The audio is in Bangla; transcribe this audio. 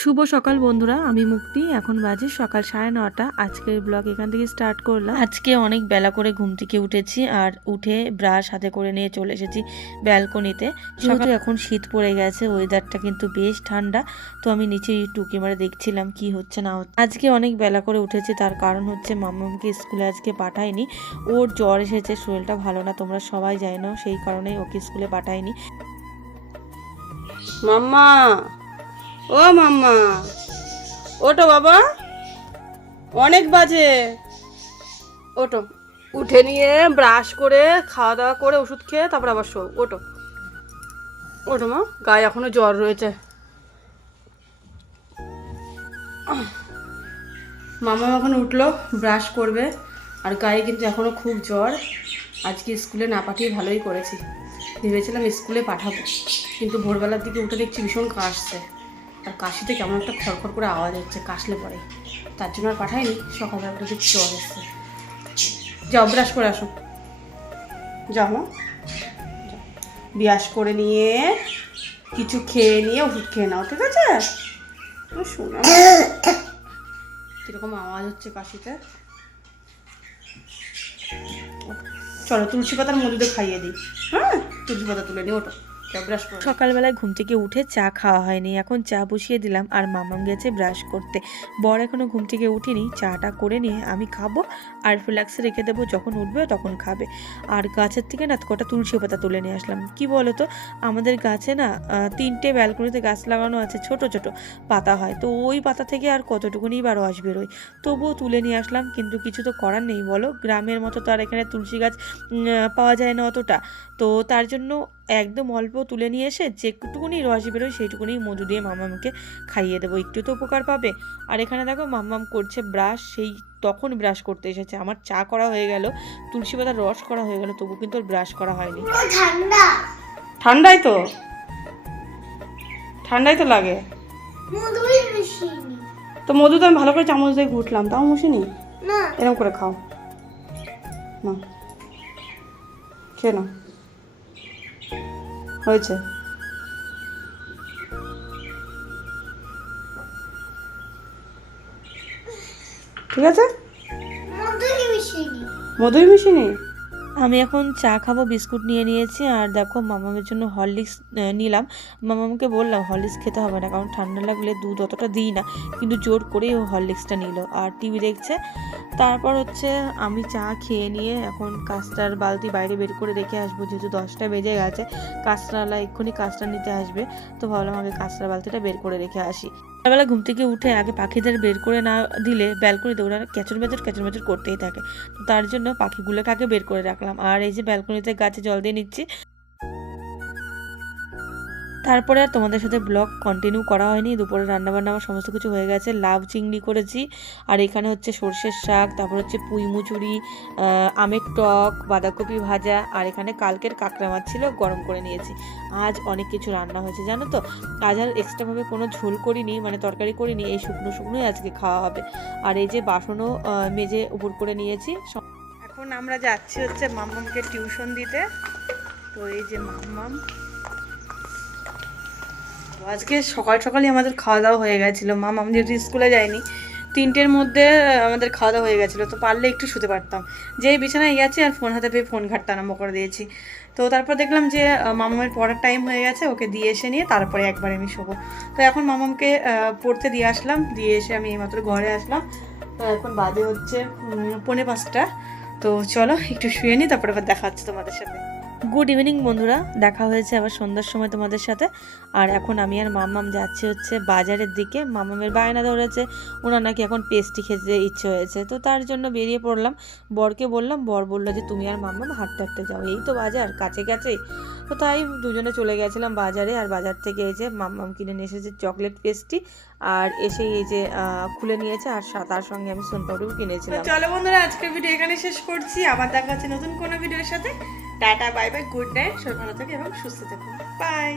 শুভ সকাল বন্ধুরা, আমি মুক্তি। এখন বাজে সকাল 9:30। আজকের ব্লগ এখান থেকে স্টার্ট করলাম। আজকে অনেক বেলা করে ঘুম থেকে উঠেছি আর উঠে ব্রাশ হাতে করে নিয়ে চলে এসেছি ব্যালকনিতে। যেহেতু এখন শীত পড়ে গেছে, ওয়েদারটা কিন্তু বেশ ঠান্ডা, তো আমি নিচে টুকি মারে দেখছিলাম কি হচ্ছে না হচ্ছে। আজকে অনেক বেলা করে উঠেছি, তার কারণ হচ্ছে মাম্মামকে স্কুলে আজকে পাঠাইনি। ওর জ্বর এসেছে, শরীরটা ভালো না, তোমরা সবাই জানো, সেই কারণেই ওকে স্কুলে পাঠাইনি। মাম্মা, ও মাম্মা, ওটো বাবা, অনেক বাজে, ওটো। উঠে নিয়ে ব্রাশ করে খাওয়া দাওয়া করে ওষুধ খেয়ে তারপর আবার শো। ওটো ওটো মা, গায়ে এখনো জ্বর রয়েছে। মামা এখন উঠলো, ব্রাশ করবে, আর গায়ে কিন্তু এখনো খুব জ্বর। আজকে স্কুলে না পাঠিয়ে ভালোই করেছি, ভেবেছিলাম স্কুলে পাঠাবো, কিন্তু ভোরবেলার দিকে উঠে দেখছি ভীষণ কাশছে, আর কাশিতে কেমন একটা খড়খড় করে আওয়াজ হচ্ছে কাশলে পরে, তার জন্য আর পাঠাইনি। সকালবেলা উঠে দেখছি জ্বর এসছে। যাও ব্রাশ করে আসো, যাও মা, ব্রাশ করে নিয়ে কিছু খেয়ে নিয়ে ওষুধ খেয়ে নাও, ঠিক আছে? শোনো কিরকম আওয়াজ হচ্ছে কাশিতে। চলো তুলসী পাতার মধ্যে খাইয়ে দিই। হ্যাঁ, তুলসী পাতা তুলে নিই, ওটো। সকালবেলায় ঘুম থেকে উঠে চা খাওয়া হয়নি, এখন চা বসিয়ে দিলাম আর মামাম গেছে ব্রাশ করতে। বর এখনো ঘুম থেকে উঠিনি, চাটা করে নিয়ে আমি খাবো আর ফ্লাক্সে রেখে দেবো, যখন উঠবে তখন খাবে। আর গাছের থেকে না কটা তুলসী পাতা তুলে নিয়ে আসলাম। কি বলো তো, আমাদের গাছে না 3টে ব্যালকনিতে গাছ লাগানো আছে, ছোট ছোট পাতা হয়, তো ওই পাতা থেকে আর কতটুকুনি বা রস বেরোয়, তবুও তুলে নিয়ে আসলাম। কিন্তু কিছু তো করার নেই বলো, গ্রামের মতো তো আর এখানে তুলসী গাছ পাওয়া যায় না অতটা, তো তার জন্য একদম অল্প তুলে নিয়ে এসে যেটুকুনি রস বেরোয় সেইটুকুনি মধু দিয়ে মাম্মামকে খাইয়ে দেবো, একটু তো উপকার পাবে। আর এখানে দেখো মাম্মাম করছে ব্রাশ, সেই তখন ব্রাশ করতে এসেছে। আমার চা করা হয়ে গেল, তুলসী পাতার রস করা হয়ে গেল, তবু কিন্তু ব্রাশ করা হয়নি। ঠান্ডাই তো, ঠান্ডাই তো লাগে তো। মধু তো আমি ভালো করে চামচ দিয়ে ঘুটলাম, তাও মুছিনি। এরকম করে খাও না, খেয়ে নাও, হয়েছে। ঠিক আছে, মধুই মিশিনি। আমি এখন চা খাবো, বিস্কুট নিয়ে নিয়েছি। আর দেখো মামামের জন্য হরলিক্স নিলাম। মামামকে বললাম হরলিক্স খেতে হবে না, কারণ ঠান্ডা লাগলে দুধ অতটা দিই না, কিন্তু জোর করেই ও হরলিক্সটা নিল আর টিভি দেখছে। তারপর হচ্ছে আমি চা খেয়ে নিয়ে এখন কাস্টার বালতি বাইরে বের করে রেখে আসবো, যেহেতু 10টা বেজে গেছে, কাস্টারওয়ালা এক্ষুনি কাস্টার নিতে আসবে, তো ভাবলাম আগে কাস্টার বালতিটা বের করে রেখে আসি। সকালবেলা ঘুম থেকে উঠে আগে পাখিদের বের করে না দিলে ব্যালকনিতে ওরা ক্যাচর ম্যাচর করতেই থাকে, তো তার জন্য পাখিগুলোকে আগে বের করে রাখলাম। আর এই যে ব্যালকনিতে গাছে জল দিয়ে নিচ্ছি। তারপরে আর তোমাদের সাথে ব্লগ কন্টিনিউ করা হয়নি। দুপুরে রান্নাবান্না আমার সমস্ত কিছু হয়ে গেছে, লাউ চিংড়ি করেছি, আর এখানে হচ্ছে সর্ষের শাক, তারপর হচ্ছে পুঁই মুচুরি, আমের টক, বাঁধাকপি ভাজা, আর এখানে কালকের কাঁকড়া মাছ ছিল, গরম করে নিয়েছি। আজ অনেক কিছু রান্না হয়েছে জানো তো। আজ আর এক্সট্রাভাবে কোনো ঝোল করিনি, মানে তরকারি করিনি, এই শুকনো শুকনোই আজকে খাওয়া হবে। আর এই যে বাসনও মেজে উপর করে নিয়েছি। এখন আমরা যাচ্ছি হচ্ছে মাম্মামকে টিউশন দিতে। তো এই যে মাম্মাম, আজকে সকাল সকালই আমাদের খাওয়া দাওয়া হয়ে গেছিলো। মাম যেহেতু স্কুলে যায়নি, 3টের মধ্যে আমাদের খাওয়া দাওয়া হয়ে গেছিলো, তো পারলে একটু শুতে পারতাম। যেই বিছানায় গেছি আর ফোন হাতে পেয়ে ফোন ঘাঁটতে আরম্ভ করে দিয়েছি। তো তারপর দেখলাম যে মামামের পড়ার টাইম হয়ে গেছে, ওকে দিয়ে এসে নিয়ে তারপরে একবার আমি শোবো। তো এখন মামামকে পড়তে দিয়ে আসলাম, দিয়ে এসে আমি এইমাত্র ঘরে আসলাম। তো এখন বাজে হচ্ছে 4:45। তো চলো একটু শুয়ে নিই, তারপরে আবার দেখা হচ্ছে তোমাদের সাথে। গুড ইভিনিং বন্ধুরা, দেখা হয়েছে আবার সন্ধ্যার সময় তোমাদের সাথে। আর এখন আমি আর মাম্মাম যাচ্ছি হচ্ছে বাজারের দিকে। মাম্মামের বায়না ধরেছে, ওনার নাকি এখন পেস্ট্রি খেতে ইচ্ছে হয়েছে, তো তার জন্য বেরিয়ে পড়লাম। বরকে বললাম, বর বললো যে তুমি আর মাম্মাম হাঁটতে হাঁটতে যাও, এই তো বাজার কাছে কাছেই। তো তাই দুজনে চলে গেছিলাম বাজারে। আর বাজার থেকে এই যে মাম্মাম কিনে নিয়ে এসেছে চকলেট পেস্ট্রি, আর এসে এই যে খুলে নিয়েছে, আর তার সঙ্গে আমি সোনপাপড়িও কিনেছিলাম। চলো বন্ধুরা, আজকের ভিডিও এখানে শেষ করছি, আবার দেখা হচ্ছে নতুন কোনো ভিডিওর সাথে। Tata, bye bye, good night, সবাই ভালো থাকে এবং সুস্থ থাকুন, বাই।